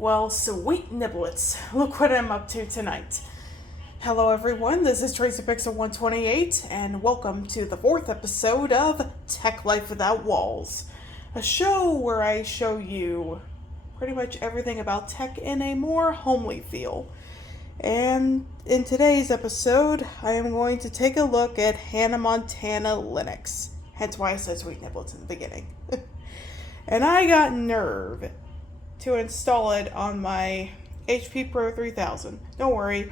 Well, sweet niblets, look what I'm up to tonight. Hello everyone, this is Tracy Pixel 128, and welcome to the 4th episode of Tech Life Without Walls, a show where I show you pretty much everything about tech in a more homely feel. And in today's episode, I am going to take a look at Hannah Montana Linux, hence why I said sweet niblets in the beginning. And I got nerve to install it on my HP Pro 3000. Don't worry,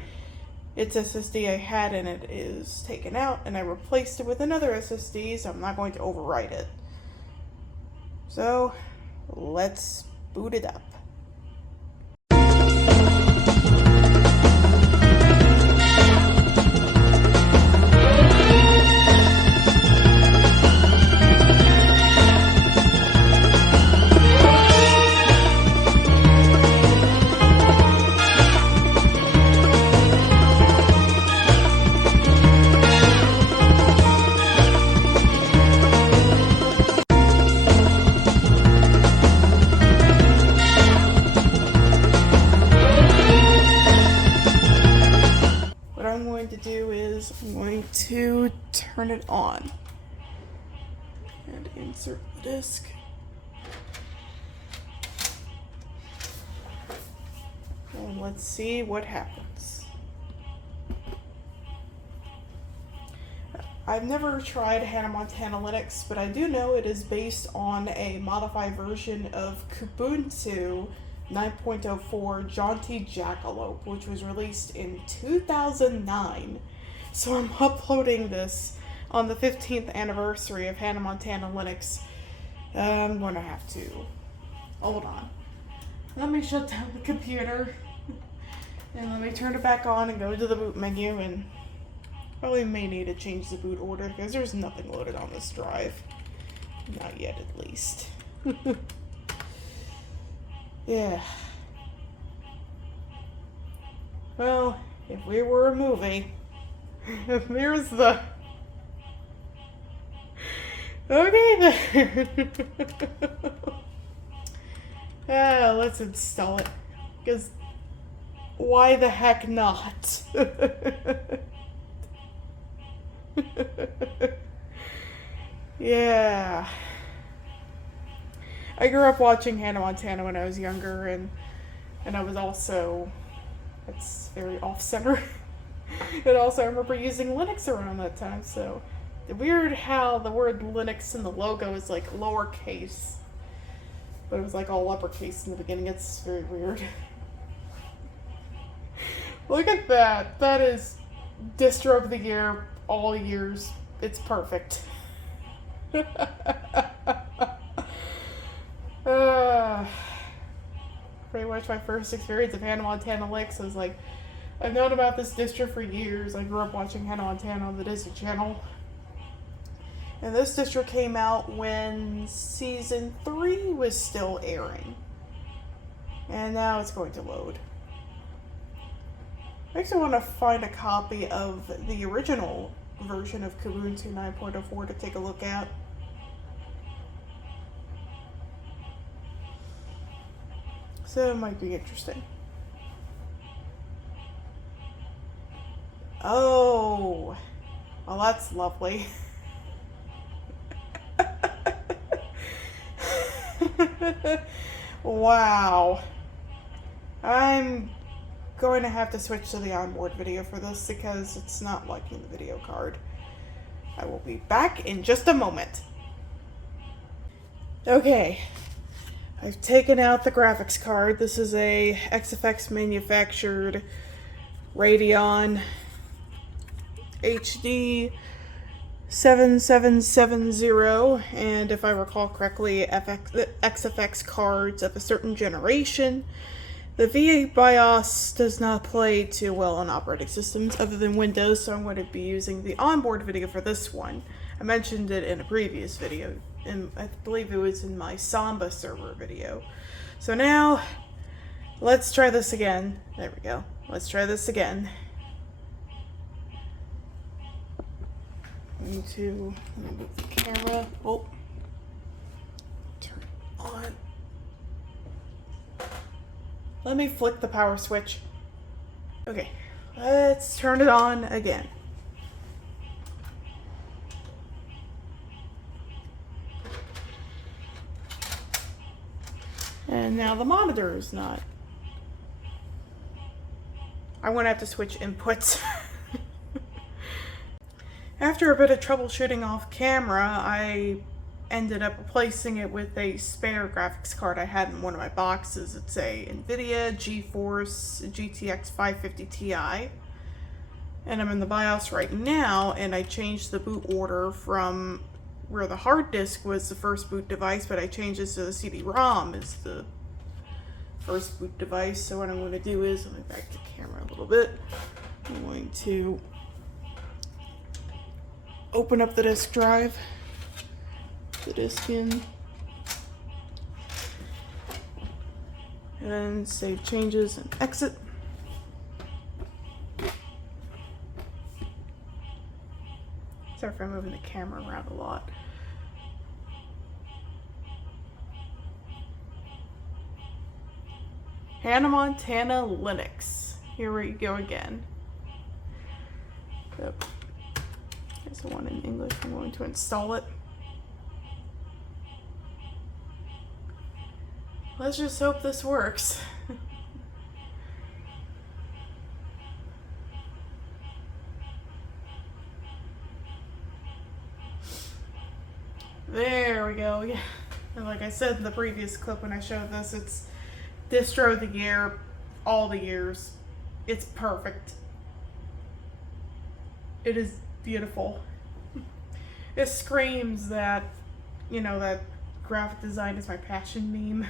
its SSD I had in it is taken out, and I replaced it with another SSD, so I'm not going to overwrite it. So, let's boot it up. I'm going to turn it on and insert the disc. And let's see what happens. I've never tried Hannah Montana Linux, but I do know it is based on a modified version of Kubuntu 9.04 Jaunty Jackalope, which was released in 2009. So I'm uploading this on the 15th anniversary of Hannah Montana Linux. I'm going to have to... Hold on. Let me shut down the computer. And let me turn it back on and go to the boot menu, and probably may need to change the boot order because there's nothing loaded on this drive. Not yet, at least. Yeah. Well, if we were a movie... There's the... Okay then. Let's install it. Because why the heck not? Yeah. I grew up watching Hannah Montana when I was younger, and I was also... It's very off-center. And also I remember using Linux around that time, so weird how the word Linux in the logo is like lowercase, but it was like all uppercase in the beginning. It's very weird. Look at that. That is distro of the year, all years. It's perfect. Pretty much my first experience of Hannah Montana Linux. I was like, I've known about this distro for years. I grew up watching Hannah Montana on the Disney Channel. And this distro came out when season 3 was still airing. And now it's going to load. I actually want to find a copy of the original version of Kubuntu 9.04 to take a look at. So it might be interesting. Oh, well, that's lovely. Wow. I'm going to have to switch to the onboard video for this because it's not liking the video card. I will be back in just a moment. Okay. I've taken out the graphics card. This is a XFX manufactured Radeon HD 7770, and if I recall correctly, XFX cards of a certain generation. The VA BIOS does not play too well on operating systems other than Windows, so I'm going to be using the onboard video for this one. I mentioned it in a previous video, and I believe it was in my Samba server video. So now, let's try this again. There we go. Let's try this again. Let me move the camera. Oh, turn it on. Let me flick the power switch. Okay, let's turn it on again. And now the monitor is not. I'm gonna have to switch inputs. After a bit of troubleshooting off camera, I ended up replacing it with a spare graphics card I had in one of my boxes. It's a NVIDIA GeForce GTX 550 Ti. And I'm in the BIOS right now, and I changed the boot order from where the hard disk was the first boot device, but I changed this to the CD-ROM as the first boot device. So what I'm going to do is, let me back the camera a little bit. I'm going to open up the disk drive, the disk in, and then save changes and exit. Sorry for moving the camera around a lot. Hannah Montana Linux. Here we go again. Yep. There's the one in English. I'm going to install it. Let's just hope this works. There we go. Yeah. And like I said in the previous clip when I showed this, it's distro of the year, all the years. It's perfect. It is beautiful. It screams that, you know, that graphic design is my passion meme.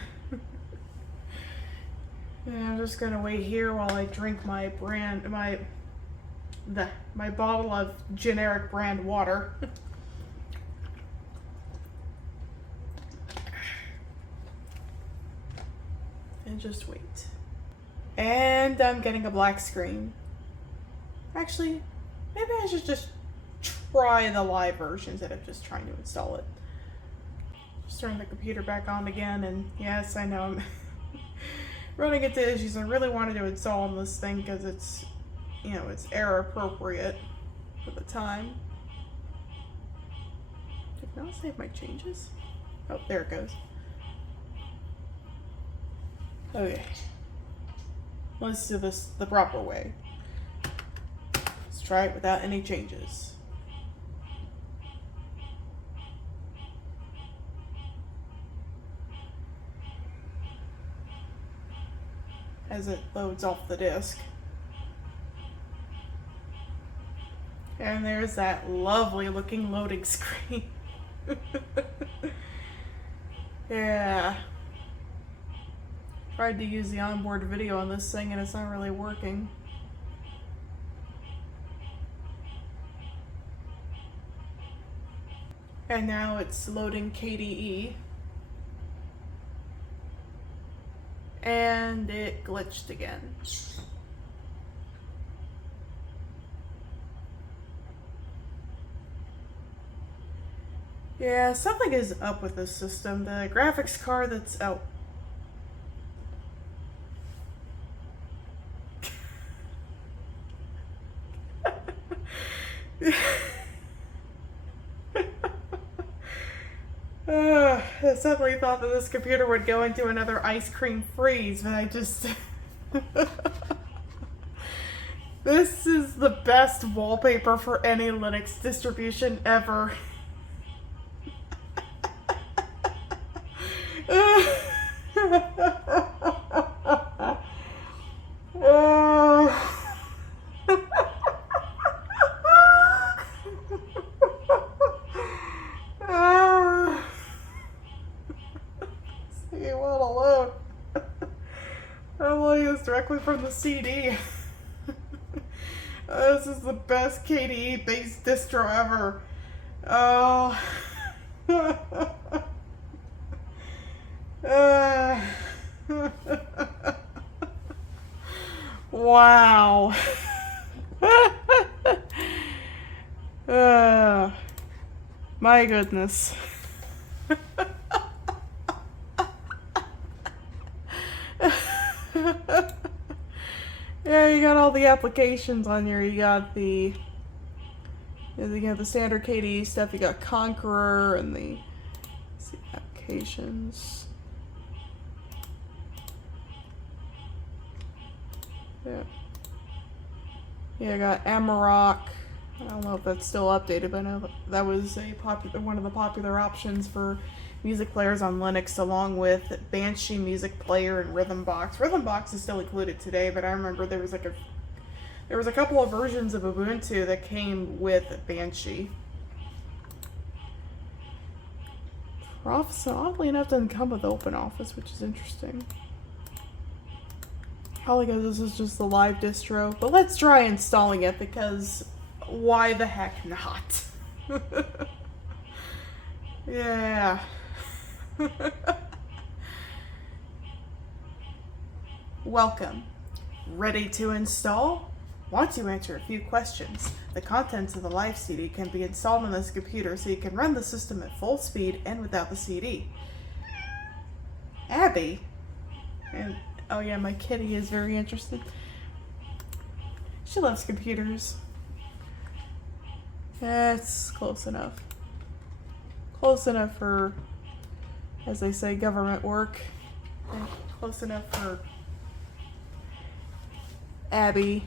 And I'm just gonna wait here while I drink my my bottle of generic brand water. And just wait. And I'm getting a black screen. Actually, maybe I should just try the live version instead of just trying to install it. Just turn the computer back on again, and yes, I know I'm running into issues. I really wanted to install on this thing because it's, you know, it's error appropriate for the time. Did not save my changes? Oh, there it goes. Okay, let's do this the proper way. Let's try it without any changes. As it loads off the disk. And there's that lovely looking loading screen. Yeah. Tried to use the onboard video on this thing and it's not really working. And now it's loading KDE. And it glitched again. Yeah, something is up with this system. The graphics card that's out. I suddenly thought that this computer would go into another ice cream freeze, but I just... This is the best wallpaper for any Linux distribution ever. Directly from the CD. This is the best KDE based distro ever. Oh. Wow. My goodness. Yeah, you got all the applications on here. You got the standard KDE stuff. You got Conqueror and the applications. Yeah. Yeah, I got Amarok. I don't know if that's still updated, but I know that was one of the popular options for music players on Linux, along with Banshee Music Player and Rhythmbox. Rhythmbox is still included today, but I remember there was a couple of versions of Ubuntu that came with Banshee. Office, oddly enough, doesn't come with OpenOffice, which is interesting. Probably because this is just the live distro, but let's try installing it because why the heck not? Yeah. Welcome. Ready to install? Want to answer a few questions. The contents of the live CD can be installed on this computer so you can run the system at full speed and without the CD. Abby? And oh yeah, my kitty is very interested. She loves computers. It's close enough. Close enough for, as they say, government work. And close enough for Abby.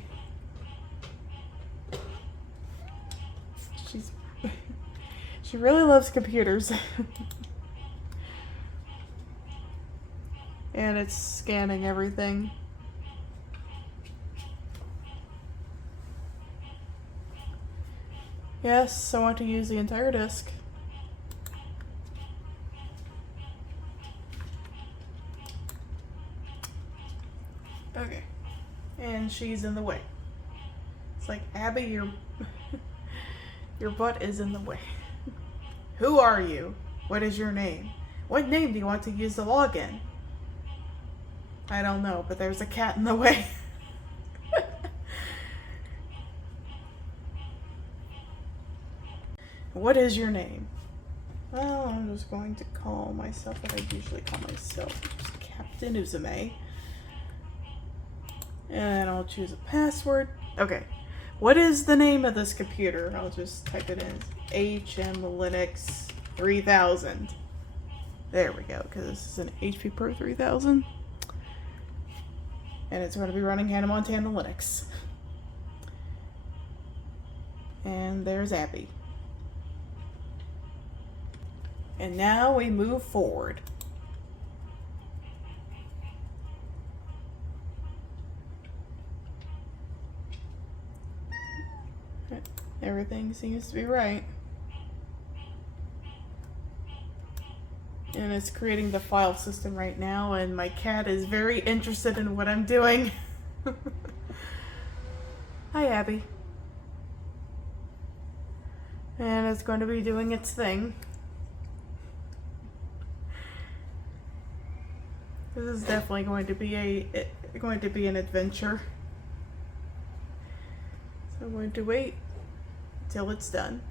She really loves computers. And it's scanning everything. Yes, I want to use the entire disk. Okay. And she's in the way. It's like, Abby, your butt is in the way. Who are you? What is your name? What name do you want to use to log in? I don't know, but there's a cat in the way. What is your name? Well, I'm just going to call myself what I usually call myself, which is Captain Uzume. And I'll choose a password. Okay. What is the name of this computer? I'll just type it in. HM Linux 3000. There we go, because this is an HP Pro 3000. And it's going to be running Hannah Montana Linux. And there's Abby. And now we move forward. Everything seems to be right. And it's creating the file system right now, and my cat is very interested in what I'm doing. Hi, Abby. And it's going to be doing its thing. This is definitely going to be an adventure. So I'm going to wait till it's done.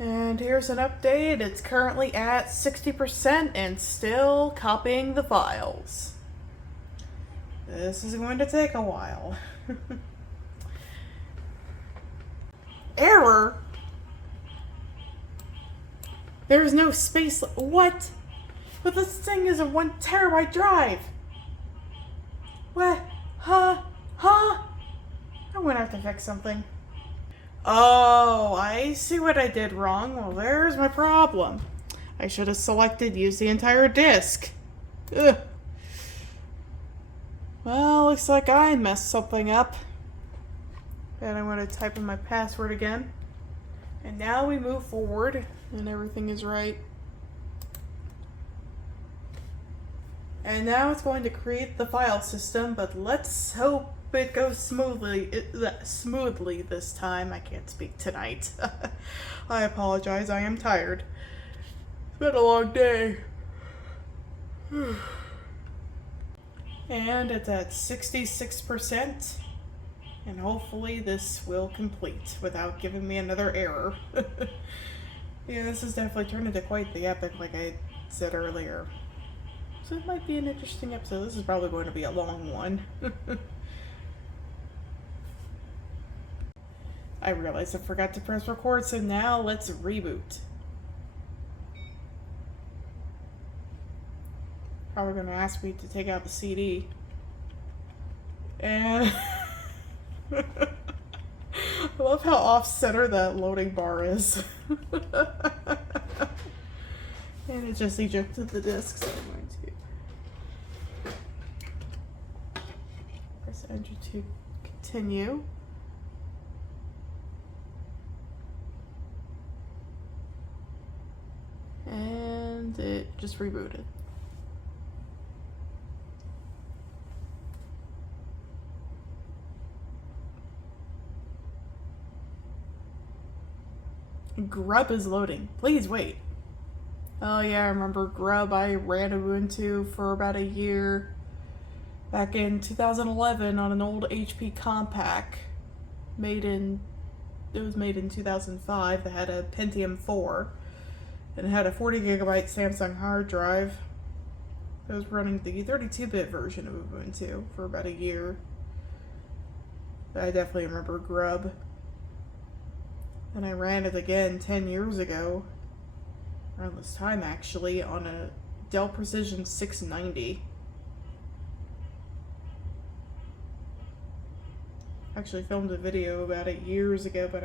And here's an update. It's currently at 60% and still copying the files. This is going to take a while. Error? There's no space. What? But this thing is a 1 terabyte drive. What? Huh? I'm gonna have to fix something. Oh, I see what I did wrong. Well, there's my problem. I should have selected use the entire disk. Ugh. Well, looks like I messed something up. And I'm going to type in my password again. And now we move forward, and everything is right. And now it's going to create the file system, but let's hope it goes smoothly this time. I can't speak tonight. I apologize, I am tired. It's been a long day. And it's at 66%. And hopefully this will complete without giving me another error. Yeah, this has definitely turned into quite the epic, like I said earlier. So it might be an interesting episode. This is probably going to be a long one. I realized I forgot to press record, so now let's reboot. Probably going to ask me to take out the CD. And I love how off-center that loading bar is. And it just ejected the disc, so I'm going to press enter to continue. And it just rebooted. Grub is loading. Please wait. Oh yeah, I remember Grub. I ran Ubuntu for about a year back in 2011 on an old HP Compaq. It was made in 2005. It had a Pentium 4 and it had a 40 gigabyte Samsung hard drive. I was running the 32-bit version of Ubuntu for about a year. I definitely remember Grub. And I ran it again 10 years ago, around this time actually, on a Dell Precision 690. Actually filmed a video about it years ago, but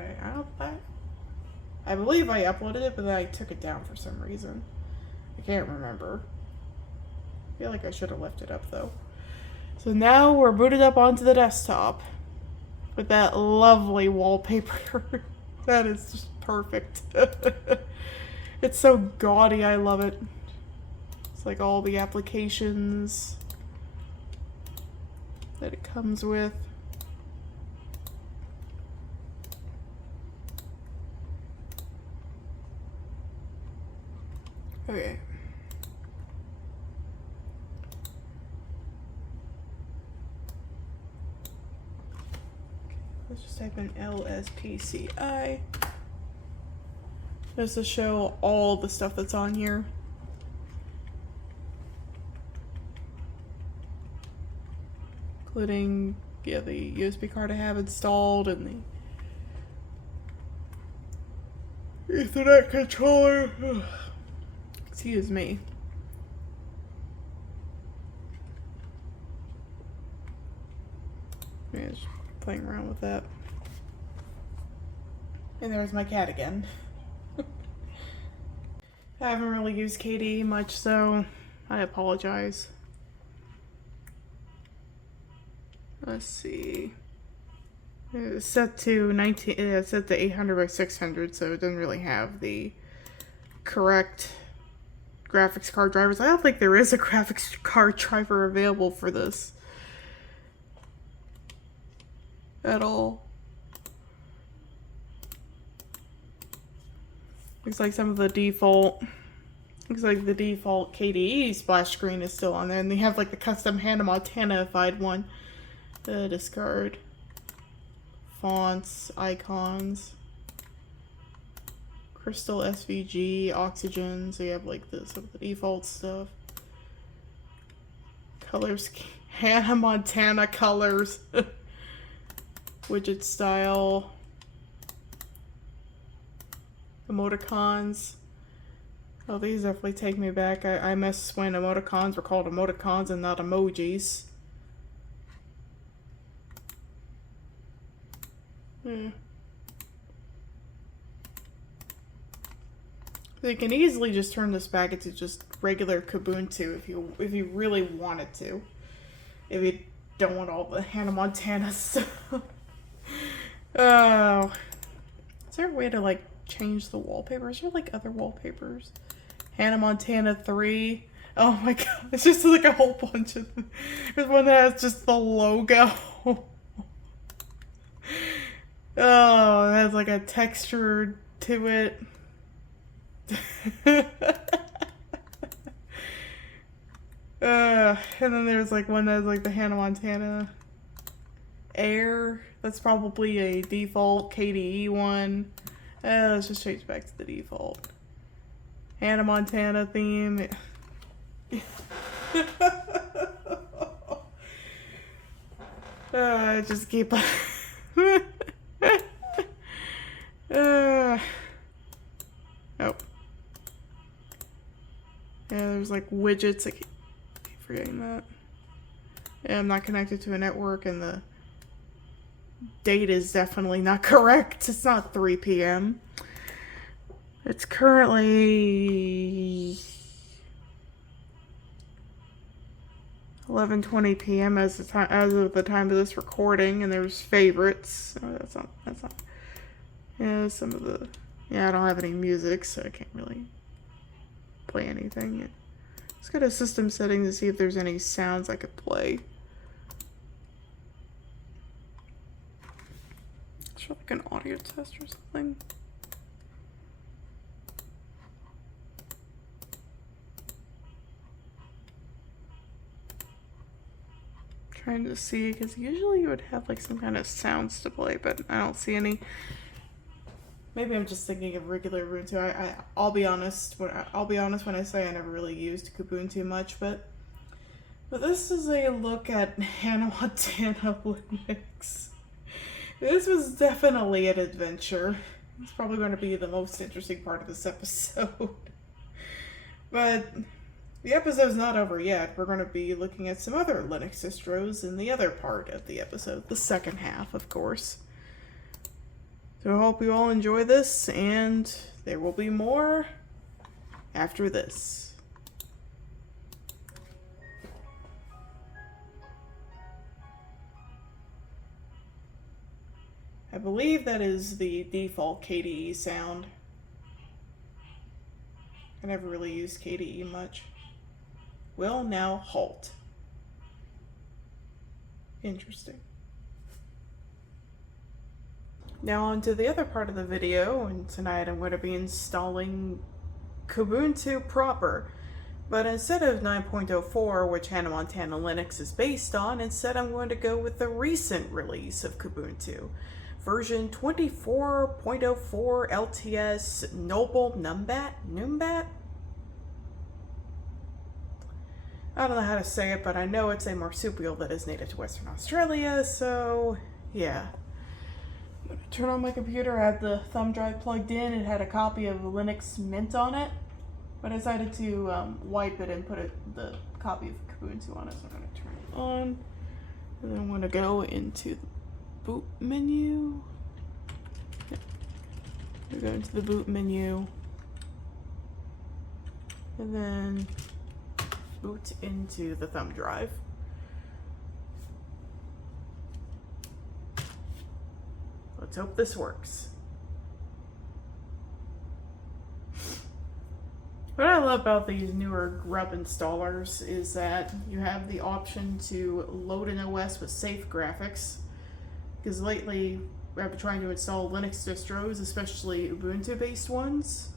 I believe I uploaded it, but then I took it down for some reason. I can't remember. I feel like I should have left it up though. So now we're booted up onto the desktop with that lovely wallpaper. That is just perfect. It's so gaudy, I love it. It's like all the applications that it comes with. Okay. Let's just type in LSPCI. Just to show all the stuff that's on here. Including, yeah, the USB card I have installed and the Ethernet controller. Excuse me. Yeah, just playing around with that. And there's my cat again. I haven't really used KDE much, so I apologize. Let's see. It's set to 800 by 600, so it doesn't really have the correct graphics card drivers. I don't think there is a graphics card driver available for this at all. Looks like the default KDE splash screen is still on there, and they have like the custom Hannah Montana-ified one. Discard. Fonts, icons, Crystal SVG, Oxygen, so you have like some of the default stuff. Colors, Hannah Montana colors. Widget style. Emoticons. Oh, these definitely take me back. I miss when emoticons were called emoticons and not emojis. So you can easily just turn this back into just regular Kubuntu if you really wanted to. If you don't want all the Hannah Montana stuff. Oh. Is there a way to like change the wallpaper? Is there like other wallpapers? Hannah Montana 3. Oh my god, it's just like a whole bunch of them. There's one that has just the logo. Oh, it has like a texture to it. And then there's like one that's like the Hannah Montana Air. That's probably a default KDE one. Let's just change back to the default. Hannah Montana theme. Just keep. Oh. Yeah, there's like widgets. I keep forgetting that. Yeah, I'm not connected to a network, and the date is definitely not correct. It's not 3 p.m. It's currently 11:20 p.m. as of the time of this recording, and there's favorites. Oh, that's not. Yeah, some of the. Yeah, I don't have any music, so I can't really play anything. Let's go to system settings to see if there's any sounds I could play. Show like an audio test or something. Trying to see, because usually you would have like some kind of sounds to play, but I don't see any. Maybe I'm just thinking of regular Ubuntu. I'll be honest. I'll be honest when I say I never really used Kubuntu much, but this is a look at Hannah Montana Linux. This was definitely an adventure. It's probably going to be the most interesting part of this episode. But the episode's not over yet. We're going to be looking at some other Linux distros in the other part of the episode, the second half, of course. So I hope you all enjoy this, and there will be more after this. I believe that is the default KDE sound. I never really used KDE much. Will now halt. Interesting. Now on to the other part of the video, and tonight I'm going to be installing Kubuntu proper. But instead of 9.04, which Hannah Montana Linux is based on, instead I'm going to go with the recent release of Kubuntu. Version 24.04 LTS Noble Numbat? I don't know how to say it, but I know it's a marsupial that is native to Western Australia, so yeah. I'm gonna turn on my computer. I had the thumb drive plugged in. It had a copy of Linux Mint on it, but I decided to wipe it and put the copy of Kubuntu on it, so I'm gonna turn it on. And then I'm gonna go into the boot menu. Yep. We go into the boot menu, and then boot into the thumb drive. Let's hope this works. What I love about these newer Grub installers is that you have the option to load an OS with safe graphics. Because lately, I've been trying to install Linux distros, especially Ubuntu-based ones,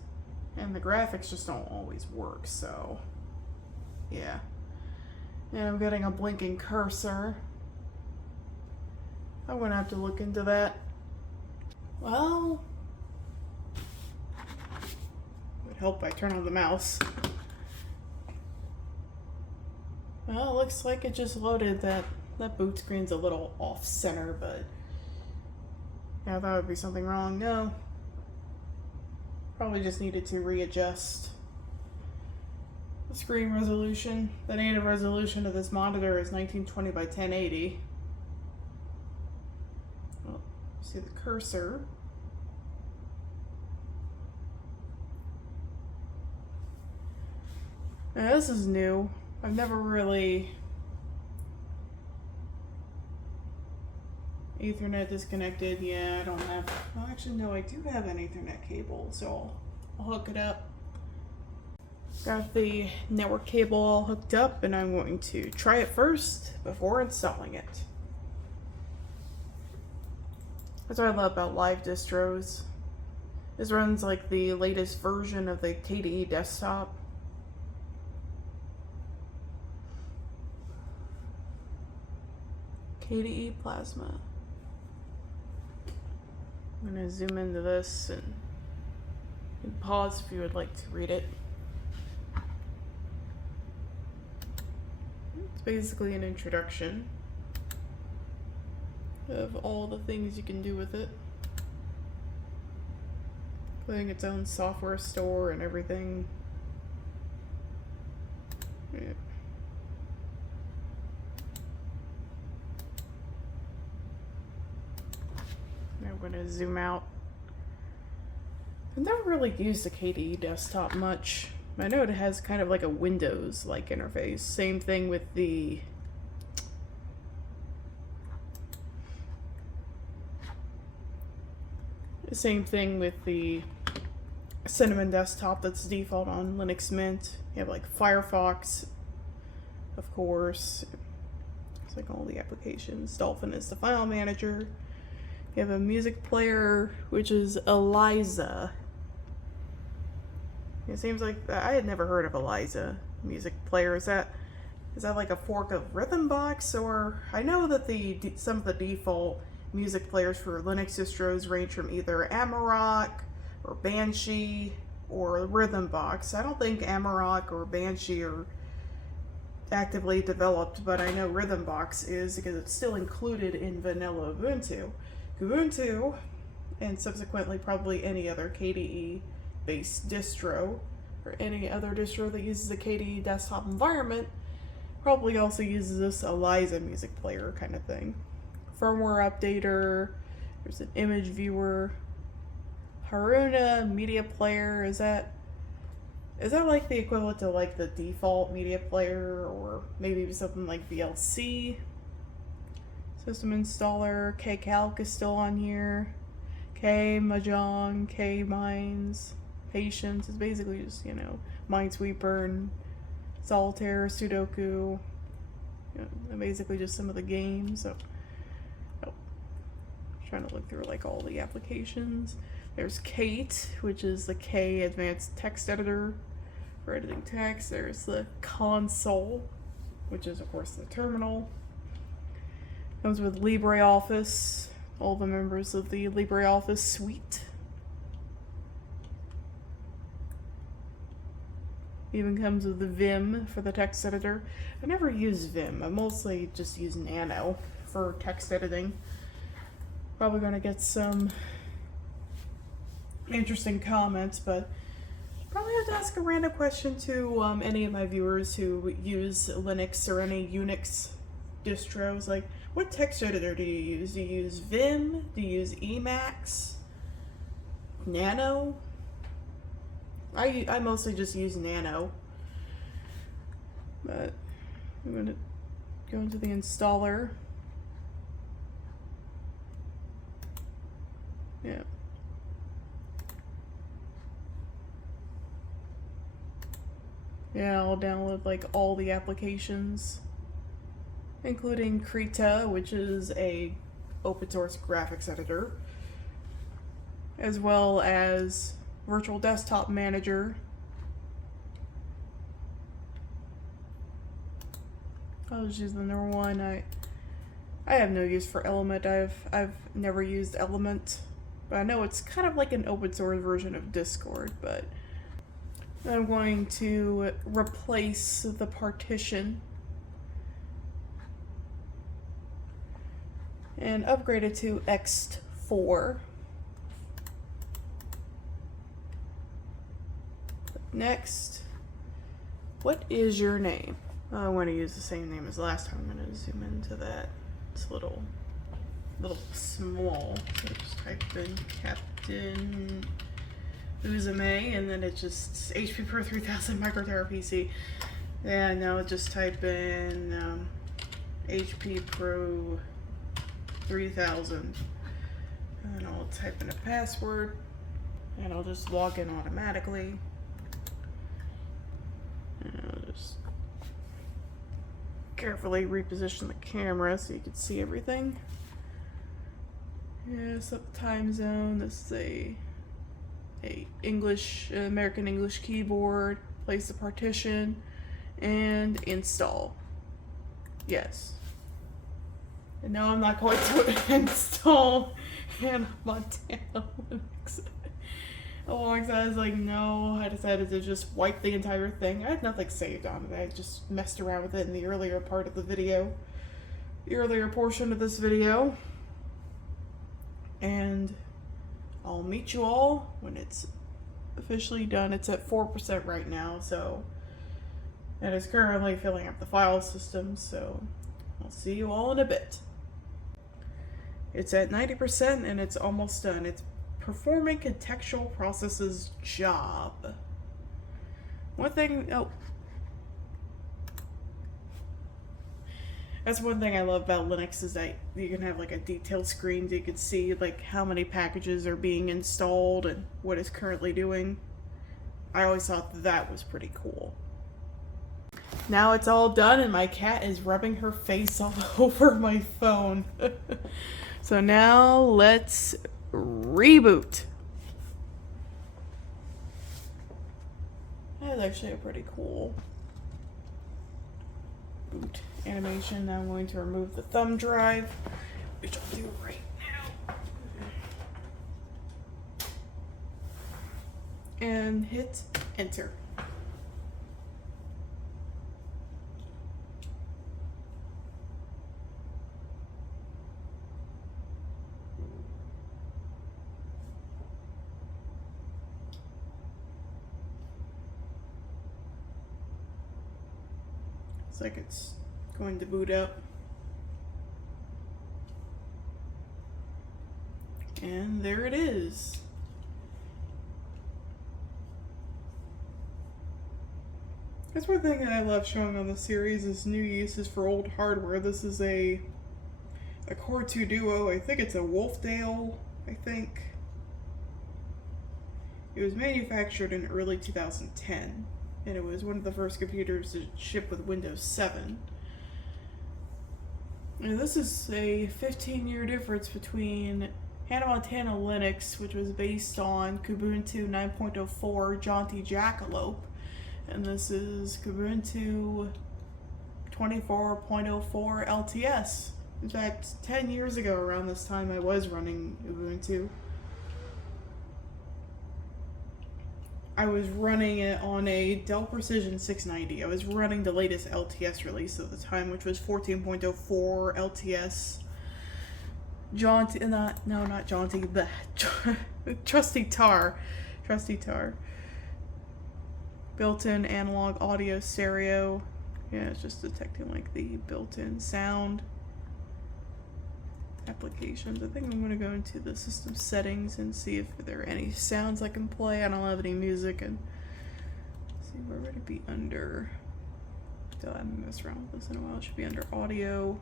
and the graphics just don't always work, so yeah. And I'm getting a blinking cursor. I'm gonna have to look into that. Well, it would help if I turn on the mouse. Well, it looks like it just loaded. That boot screen's a little off-center, but yeah, I thought it would be something wrong. No. Probably just needed to readjust the screen resolution. The native resolution of this monitor is 1920 by 1080. Well, see the cursor. Now this is new. I've never really Ethernet disconnected. Yeah, I don't have. Well, actually, no, I do have an Ethernet cable, so I'll hook it up. Got the network cable all hooked up, and I'm going to try it first before installing it. That's what I love about live distros. This runs like the latest version of the KDE desktop. KDE Plasma. I'm going to zoom into this and pause if you would like to read it. basically an introduction of all the things you can do with it, including its own software store and everything. Yeah. Now I'm going to zoom out. I've never really used the KDE desktop much. I know it has kind of like a Windows-like interface. Same thing with the Cinnamon desktop that's default on Linux Mint. You have like Firefox, of course. It's like all the applications. Dolphin is the file manager. You have a music player, which is Eliza. It seems like I had never heard of Eliza music player. Is that like a fork of Rhythmbox? Or I know that some of the default music players for Linux distros range from either Amarok or Banshee or Rhythmbox. I don't think Amarok or Banshee are actively developed, but I know Rhythmbox is because it's still included in vanilla Ubuntu. Ubuntu, and subsequently probably any other KDE based distro or any other distro that uses a KDE desktop environment probably also uses this Eliza music player kind of thing. Firmware updater, there's an image viewer, Haruna media player. Is that like the equivalent to like the default media player, or maybe something like VLC? System installer, KCalc is still on here. Mahjong, Mines, Patience is basically just, Minesweeper and Solitaire, Sudoku. Basically just some of the games. So, trying to look through like all the applications. There's Kate, which is the K advanced text editor for editing text. There's the console, which is of course the terminal. Comes with LibreOffice, all the members of the LibreOffice suite. Even comes with the Vim for the text editor. I never use Vim. I mostly just use Nano for text editing. Probably going to get some interesting comments, but probably have to ask a random question to any of my viewers who use Linux or any Unix distros. Like, what text editor do you use? Do you use Vim? Do you use Emacs? Nano? I mostly just use Nano. But I'm going to go into the installer. Yeah. Yeah, I'll download like all the applications, including Krita, which is a open source graphics editor, as well as Virtual Desktop Manager. I'll just use the number one. I have no use for Element. I've never used Element, but I know it's kind of like an open source version of Discord. But I'm going to replace the partition and upgrade it to ext4. Next, what is your name? I want to use the same name as last time. I'm going to zoom into that. It's a little small. So just type in Captain Uzume, and then it just HP Pro 3000 Microtera PC. Yeah, no, just type in HP Pro 3000, and I'll type in a password, and I'll just log in automatically. And I'll just carefully reposition the camera so you can see everything. Yeah, set the time zone. This is a American English keyboard. Place the partition and install. Yes. And now I'm not going to install Hannah Montana Linux. Alongside, I was like, no. I decided to just wipe the entire thing. I had nothing saved on it. I just messed around with it in the earlier part of the video. The earlier portion of this video. And I'll meet you all when it's officially done. It's at 4% right now, so it is currently filling up the file system, so I'll see you all in a bit. It's at 90% and it's almost done. It's performing Contextual Processes job. One thing, that's one thing I love about Linux is that you can have like a detailed screen so you can see like how many packages are being installed and what it's currently doing. I always thought that was pretty cool. Now it's all done and my cat is rubbing her face all over my phone. So now let's reboot. That is actually a pretty cool boot animation. Now I'm going to remove the thumb drive, which I'll do right now. And hit enter. Looks like it's going to boot up. And there it is. That's one thing that I love showing on the series is new uses for old hardware. This is a Core 2 Duo. I think it's a Wolfdale, I think. It was manufactured in early 2010. And it was one of the first computers to ship with Windows 7. And this is a 15-year difference between Hannah Montana Linux, which was based on Kubuntu 9.04 Jaunty Jackalope, and this is Kubuntu 24.04 LTS. In fact, 10 years ago around this time I was running Ubuntu. I was running it on a Dell Precision 690. I was running the latest LTS release at the time, which was 14.04 LTS. Not Jaunty, but Trusty Tar. Built-in analog audio stereo. Yeah, it's just detecting like the built-in sound. Applications. I think I'm going to go into the system settings and see if there are any sounds I can play. I don't have any music, and see where would it be under. Still haven't messed around with this in a while. It should be under audio.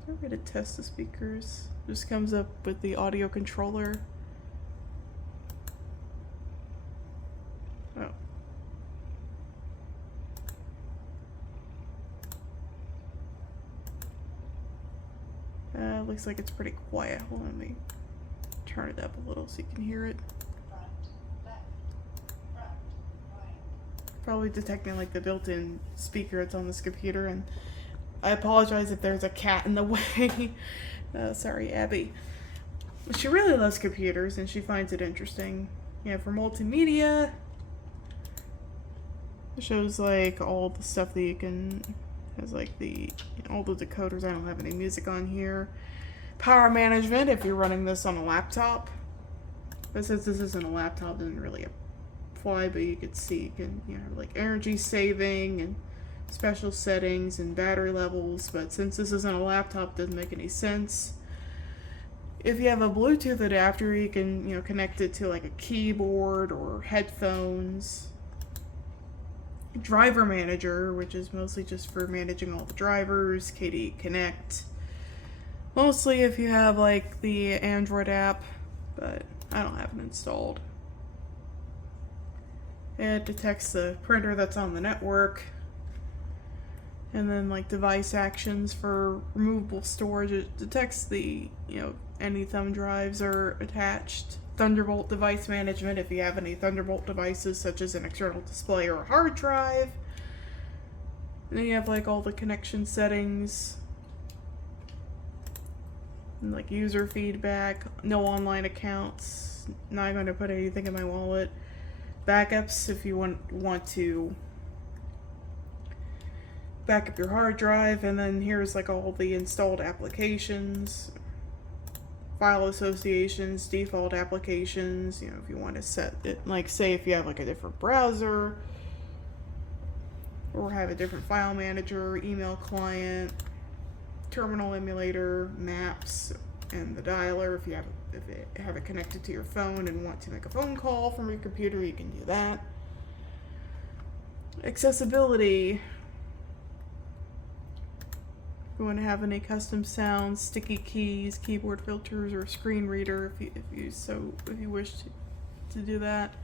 Is there a way to test the speakers? Just comes up with the audio controller. Oh. Looks like it's pretty quiet. Hold on, let me turn it up a little so you can hear it. Probably detecting like the built-in speaker that's on this computer, and I apologize if there's a cat in the way. Sorry, Abby. She really loves computers and she finds it interesting. Yeah, for multimedia, it shows like all the stuff that you can, has like all the decoders. I don't have any music on here. Power management if you're running this on a laptop. But since this isn't a laptop, it doesn't really apply, but you can see, you can, like energy saving and special settings and battery levels. But since this isn't a laptop, it doesn't make any sense. If you have a Bluetooth adapter, you can, connect it to like a keyboard or headphones. Driver manager, which is mostly just for managing all the drivers. KDE Connect. Mostly if you have like the Android app, but I don't have it installed. It detects the printer that's on the network. And then like device actions for removable storage. It detects the, any thumb drives are attached. Thunderbolt device management if you have any Thunderbolt devices such as an external display or a hard drive. And then you have like all the connection settings. And like user feedback, no online accounts, not going to put anything in my wallet. Backups if you want to back up your hard drive, and then here's like all the installed applications, file associations, default applications, if you want to set it, like say if you have like a different browser or have a different file manager, email client, terminal emulator, maps, and the dialer. If you have it connected to your phone and want to make a phone call from your computer, you can do that. Accessibility. If you want to have any custom sounds, sticky keys, keyboard filters, or screen reader, if you wish to do that.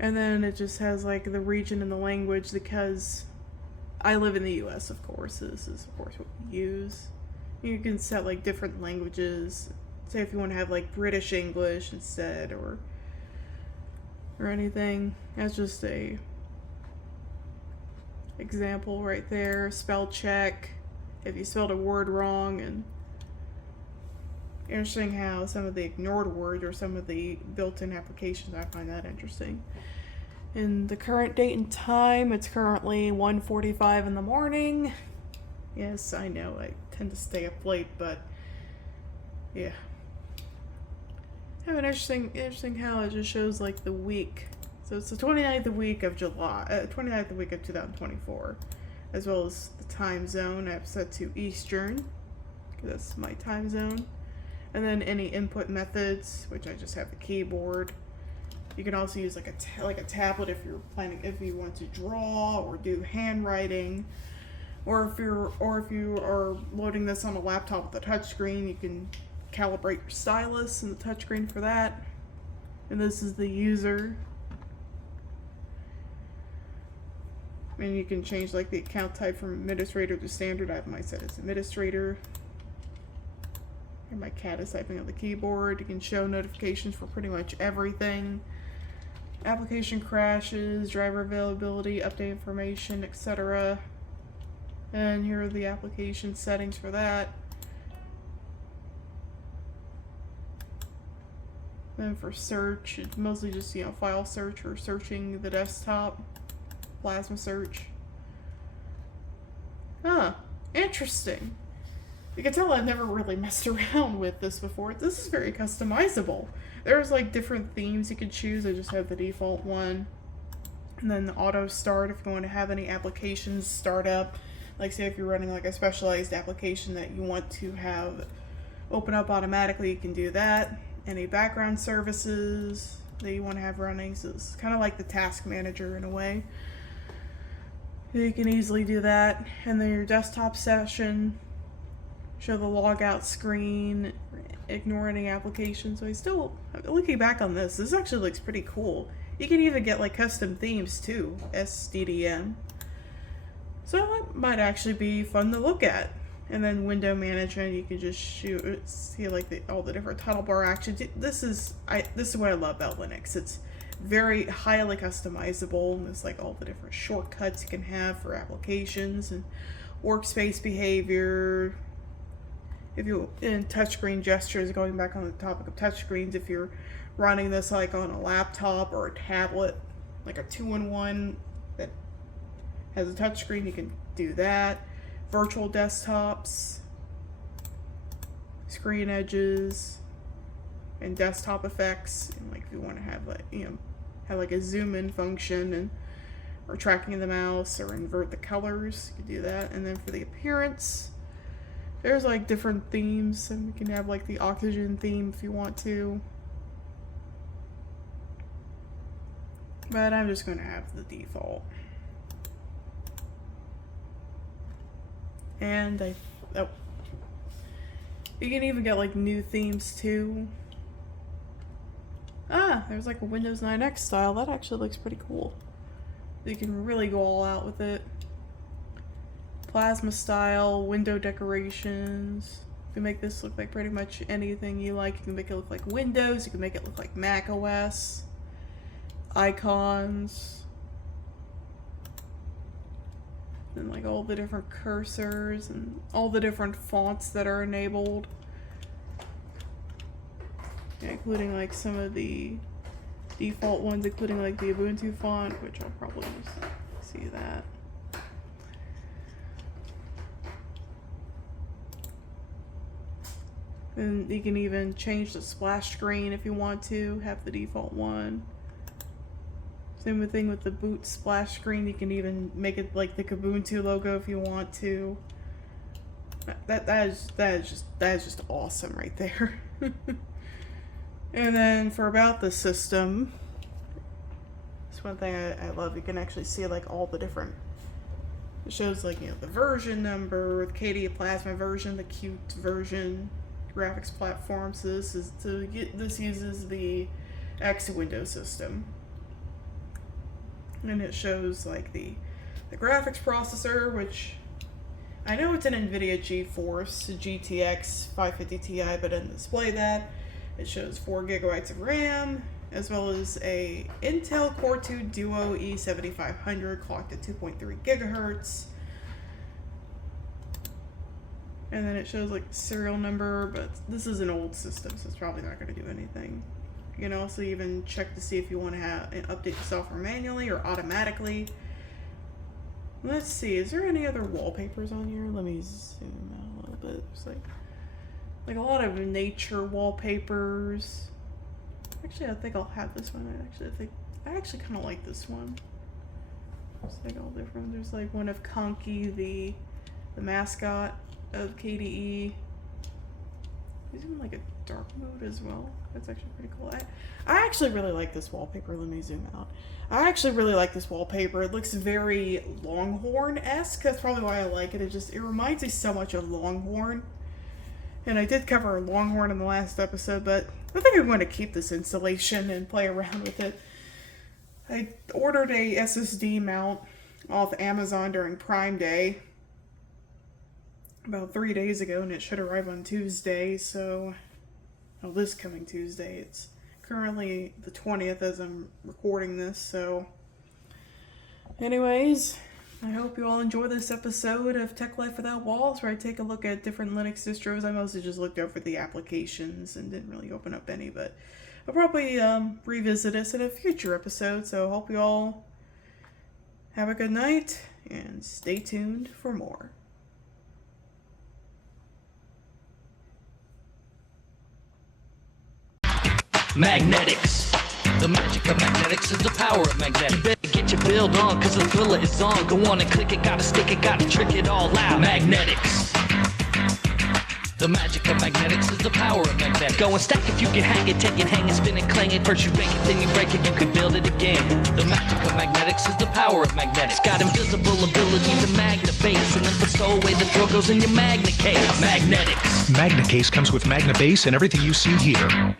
And then it just has like the region and the language, because I live in the US, of course. This is of course what we use. You can set like different languages. Say if you want to have like British English instead, or anything. That's just a example right there. Spell check if you spelled a word wrong. And interesting how some of the ignored words or some of the built-in applications, I find that interesting. In the current date and time, it's currently 1:45 in the morning. Yes, I know I tend to stay up late, but yeah. Have an interesting how it just shows like the week. So it's the 29th week of July, 29th week of 2024, as well as the time zone. I've set to Eastern, because that's my time zone. And then any input methods, which I just have the keyboard. You can also use like a tablet if you want to draw or do handwriting, or if you are loading this on a laptop with a touchscreen, you can calibrate your stylus and the touchscreen for that. And this is the user. And you can change like the account type from administrator to standard. I have mine set as administrator. And my cat is typing on the keyboard. You can show notifications for pretty much everything. Application crashes, driver availability, update information, etc. And here are the application settings for that. And for search, it's mostly just, file search or searching the desktop. Plasma search. Huh. Interesting. You can tell I've never really messed around with this before. This is very customizable. There's like different themes you can choose. I just have the default one. And then the auto start if you want to have any applications start up. Like say if you're running like a specialized application that you want to have open up automatically, you can do that. Any background services that you want to have running. So it's kind of like the task manager in a way. You can easily do that. And then your desktop session. Show the logout screen, ignore any applications. So looking back on this actually looks pretty cool. You can even get like custom themes too, SDDM. So that might actually be fun to look at. And then window management, you can just see like all the different title bar actions. This is what I love about Linux. It's very highly customizable. There's like all the different shortcuts you can have for applications and workspace behavior. In touchscreen gestures, going back on the topic of touchscreens, if you're running this like on a laptop or a tablet, like a 2-in-1 that has a touchscreen, you can do that. Virtual desktops, screen edges, and desktop effects. And like if you want to have like have like a zoom in function or tracking the mouse or invert the colors, you can do that. And then for the appearance, there's like different themes, and you can have like the oxygen theme if you want to. But I'm just going to have the default. And you can even get like new themes too. There's like a Windows 9X style. That actually looks pretty cool. You can really go all out with it. Plasma style, window decorations. You can make this look like pretty much anything you like. You can make it look like Windows. You can make it look like Mac OS. Icons. And like all the different cursors and all the different fonts that are enabled. Yeah, including like some of the default ones, including like the Ubuntu font, which I'll probably just see that. And you can even change the splash screen if you want to, have the default one. Same thing with the boot splash screen. You can even make it like the Ubuntu logo if you want to. That is just awesome right there. And then for about the system, it's one thing I love. You can actually see like all the different. It shows like, you know, the version number, the KDE Plasma version, the Qt version, graphics platform. So this uses the X Windows system. And it shows like the graphics processor, which I know it's an NVIDIA GeForce GTX 550 Ti, but it doesn't display that. It shows 4 gigabytes of RAM, as well as a Intel Core 2 Duo E7500 clocked at 2.3 gigahertz. And then it shows like the serial number, but this is an old system, so it's probably not going to do anything. You can also even check to see if you want to update the software manually or automatically. Let's see, is there any other wallpapers on here? Let me zoom out a little bit. There's like a lot of nature wallpapers. Actually, I think I'll have this one. I actually kind of like this one. It's like all different. There's like one of Conky, the mascot of KDE. There's even like a dark mode as well. That's actually pretty cool. I actually really like this wallpaper. Let me zoom out. I actually really like this wallpaper. It looks very Longhorn-esque. That's probably why I like it. It reminds me so much of Longhorn. And I did cover Longhorn in the last episode, but I think I'm going to keep this installation and play around with it. I ordered a SSD mount off Amazon during Prime Day about 3 days ago, and it should arrive on Tuesday, so this coming Tuesday. It's currently the 20th as I'm recording this, so anyways, I hope you all enjoy this episode of Tech Life Without Walls, where I take a look at different Linux distros. I mostly just looked over the applications and didn't really open up any, but I'll probably revisit this in a future episode, so hope you all have a good night and stay tuned for more. Magnetics. The magic of magnetics is the power of magnetics. You better get your build on, cause the thriller is on. Go on and click it, gotta stick it, gotta trick it all out. Magnetics. The magic of magnetics is the power of magnetics. Go and stack if you can hang it, take it, hang it, spin it, clang it. First you bake it, then you break it, you can build it again. The magic of magnetics is the power of magnetics. Got invisible ability to magnet base, and then for stowaway the throw goes in your magnet case. Magnetics. Magnacase comes with Magna Base and everything you see here.